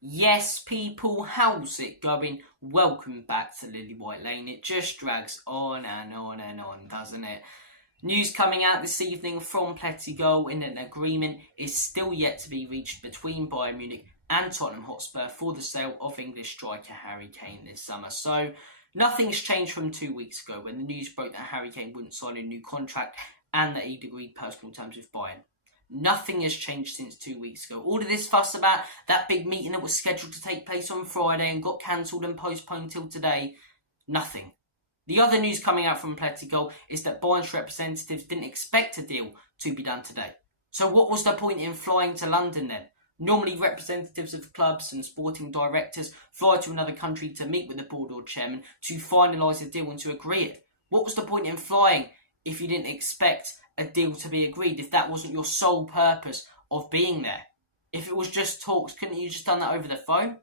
Yes, people, how's it going? Welcome back to Lily White Lane. It just drags on and on and on, doesn't it? News coming out this evening from Thfc in an agreement is still yet to be reached between Bayern Munich and Tottenham Hotspur for the sale of English striker Harry Kane this summer. So nothing's changed from 2 weeks ago when the news broke that Harry Kane wouldn't sign a new contract and that he'd agreed personal terms with Bayern. Nothing has changed since 2 weeks ago. All of this fuss about that big meeting that was scheduled to take place on Friday and got cancelled and postponed till today, nothing. The other news coming out from Thfc is that Bayern's representatives didn't expect a deal to be done today. So what was the point in flying to London then? Normally representatives of clubs and sporting directors fly to another country to meet with the board or chairman to finalise a deal and to agree it. What was the point in flying if you didn't expect a deal to be agreed, if that wasn't your sole purpose of being there? If it was just talks, couldn't you just done that over the phone?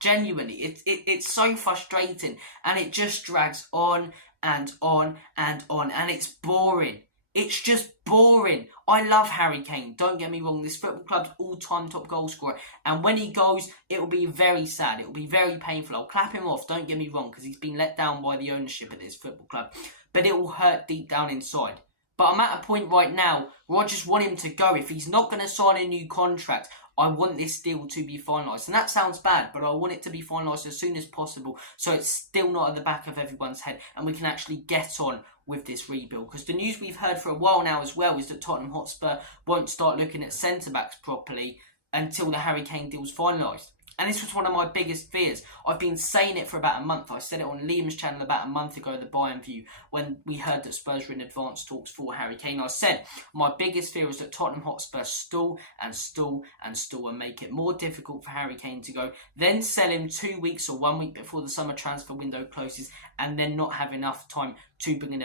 Genuinely, it's so frustrating, and it just drags on and on and on, and it's boring. It's just boring. I love Harry Kane, don't get me wrong, this football club's all-time top goal scorer, and when he goes, it will be very sad, it will be very painful. I'll clap him off, don't get me wrong, because he's been let down by the ownership of this football club, but it will hurt deep down inside. But I'm at a point right now where I just want him to go. If he's not going to sign a new contract, I want this deal to be finalised. And that sounds bad, but I want it to be finalised as soon as possible so it's still not at the back of everyone's head and we can actually get on with this rebuild. Because the news we've heard for a while now as well is that Tottenham Hotspur won't start looking at centre-backs properly until the Harry Kane deal's finalised. And this was one of my biggest fears. I've been saying it for about a month. I said it on Liam's channel about a month ago, the Bayern View, when we heard that Spurs were in advanced talks for Harry Kane. I said my biggest fear was that Tottenham Hotspur stall and make it more difficult for Harry Kane to go, then sell him 2 weeks or 1 week before the summer transfer window closes, and then not have enough time to bring in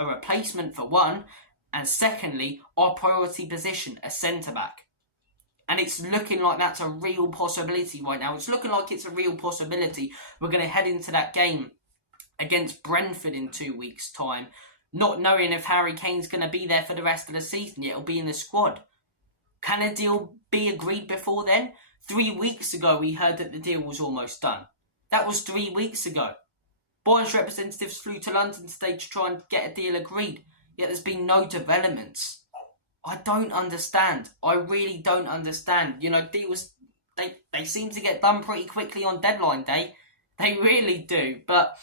a replacement for one, and secondly, our priority position, a centre-back. And it's looking like that's a real possibility right now. It's looking like it's a real possibility. We're going to head into that game against Brentford in 2 weeks' time, not knowing if Harry Kane's going to be there for the rest of the season, yet he'll be in the squad. Can a deal be agreed before then? 3 weeks ago, we heard that the deal was almost done. That was 3 weeks ago. Bayern's representatives flew to London today to try and get a deal agreed, yet there's been no developments. I don't understand. I really don't understand. You know, deals, they seem to get done pretty quickly on deadline day. They really do. But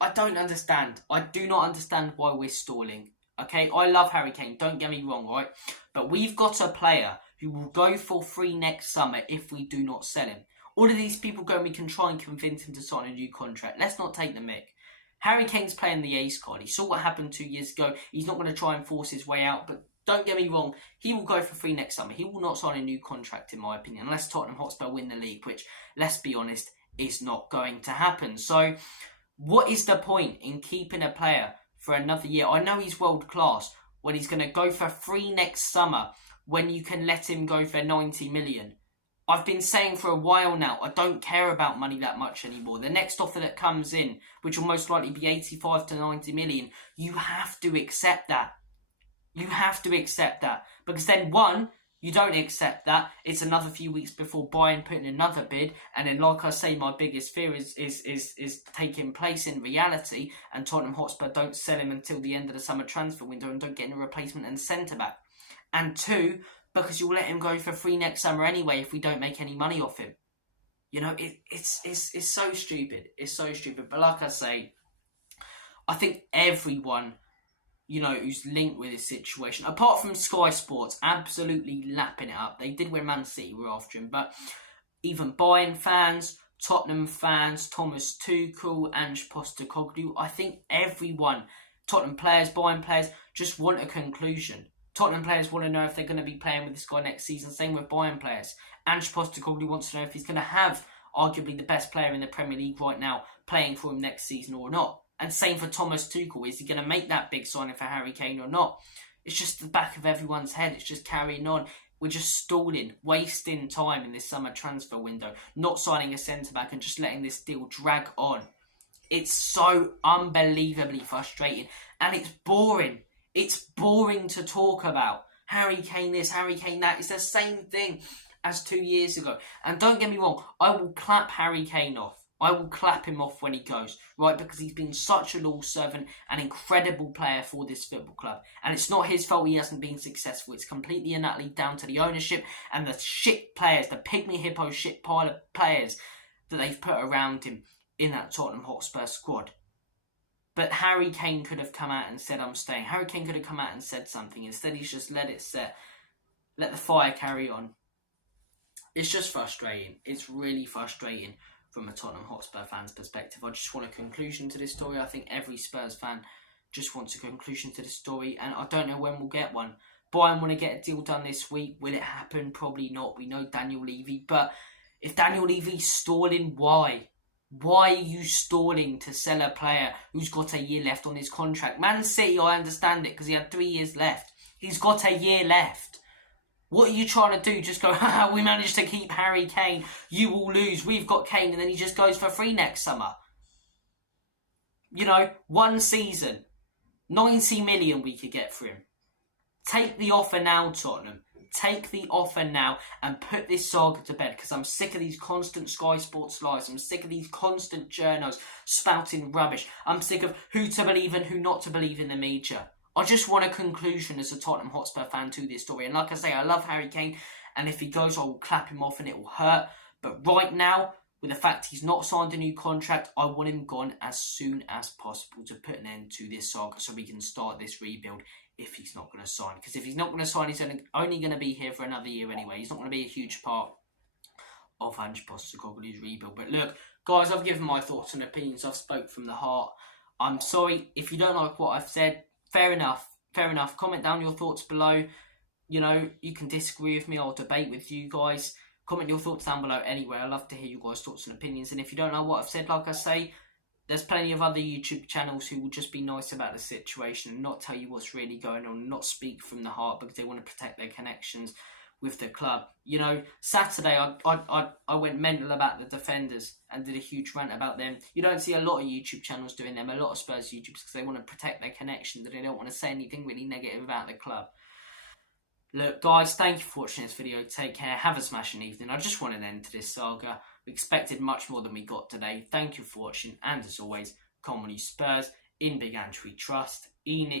I don't understand. I do not understand why we're stalling. Okay, I love Harry Kane, don't get me wrong, right? But we've got a player who will go for free next summer if we do not sell him. All of these people go and we can try and convince him to sign a new contract. Let's not take the mick. Harry Kane's playing the ace card. He saw what happened 2 years ago. He's not going to try and force his way out, but don't get me wrong, he will go for free next summer. He will not sign a new contract, in my opinion, unless Tottenham Hotspur win the league, which, let's be honest, is not going to happen. So, what is the point in keeping a player for another year? I know he's world class when he's going to go for free next summer when you can let him go for 90 million. I've been saying for a while now, I don't care about money that much anymore. The next offer that comes in, which will most likely be 85 to 90 million, you have to accept that. You have to accept that. Because then, one, you don't accept that. It's another few weeks before Bayern put in another bid. And then, like I say, my biggest fear is taking place in reality. And Tottenham Hotspur don't sell him until the end of the summer transfer window and don't get a replacement and centre-back. And two, because you'll let him go for free next summer anyway if we don't make any money off him. You know, it's so stupid. It's so stupid. But like I say, I think everyone, you know, who's linked with this situation, apart from Sky Sports, absolutely lapping it up. They did when Man City were after him, but even Bayern fans, Tottenham fans, Thomas Tuchel, Ange Postecoglou, I think everyone, Tottenham players, Bayern players, just want a conclusion. Tottenham players want to know if they're going to be playing with this guy next season. Same with Bayern players. Ange Postecoglou wants to know if he's going to have arguably the best player in the Premier League right now playing for him next season or not. And same for Thomas Tuchel. Is he going to make that big signing for Harry Kane or not? It's just the back of everyone's head. It's just carrying on. We're just stalling, wasting time in this summer transfer window, not signing a centre-back and just letting this deal drag on. It's so unbelievably frustrating. And it's boring. It's boring to talk about. Harry Kane this, Harry Kane that. It's the same thing as 2 years ago. And don't get me wrong, I will clap Harry Kane off. I will clap him off when he goes, right? Because he's been such a loyal servant, an incredible player for this football club. And it's not his fault he hasn't been successful. It's completely and utterly down to the ownership and the shit players, the pygmy hippo shit pile of players that they've put around him in that Tottenham Hotspur squad. But Harry Kane could have come out and said, I'm staying. Harry Kane could have come out and said something. Instead, he's just let it set. Let the fire carry on. It's just frustrating. It's really frustrating from a Tottenham Hotspur fan's perspective. I just want a conclusion to this story. I think every Spurs fan just wants a conclusion to this story, and I don't know when we'll get one. Bayern want to get a deal done this week. Will it happen? Probably not. We know Daniel Levy, but if Daniel Levy's stalling, why? Why are you stalling to sell a player who's got a year left on his contract? Man City, I understand it because he had 3 years left. He's got a year left. What are you trying to do? Just go, we managed to keep Harry Kane. You will lose. We've got Kane. And then he just goes for free next summer. You know, 1 season. 90 million we could get for him. Take the offer now, Tottenham. Take the offer now and put this saga to bed, because I'm sick of these constant Sky Sports lies. I'm sick of these constant journos spouting rubbish. I'm sick of who to believe and who not to believe in the media. I just want a conclusion as a Tottenham Hotspur fan to this story. And like I say, I love Harry Kane. And if he goes, I will clap him off and it will hurt. But right now, with the fact he's not signed a new contract, I want him gone as soon as possible to put an end to this saga so we can start this rebuild if he's not going to sign. Because if he's not going to sign, he's only going to be here for another year anyway. He's not going to be a huge part of Ange Postecoglou's rebuild. But look, guys, I've given my thoughts and opinions. I've spoke from the heart. I'm sorry if you don't like what I've said. Fair enough. Fair enough. Comment down your thoughts below. You know, you can disagree with me. I'll debate with you guys. Comment your thoughts down below anyway. I love to hear you guys' thoughts and opinions. And if you don't know what I've said, like I say, there's plenty of other YouTube channels who will just be nice about the situation and not tell you what's really going on, not speak from the heart because they want to protect their connections with the club. You know, Saturday I went mental about the defenders and did a huge rant about them. You don't see a lot of YouTube channels doing them, a lot of Spurs YouTubers, because they want to protect their connection, that they don't want to say anything really negative about the club. Look, guys, thank you for watching this video. Take care. Have a smashing evening. I just want an end to this saga. We expected much more than we got today. Thank you for watching. And as always, come on you Spurs. In Big Ange we trust. Enid.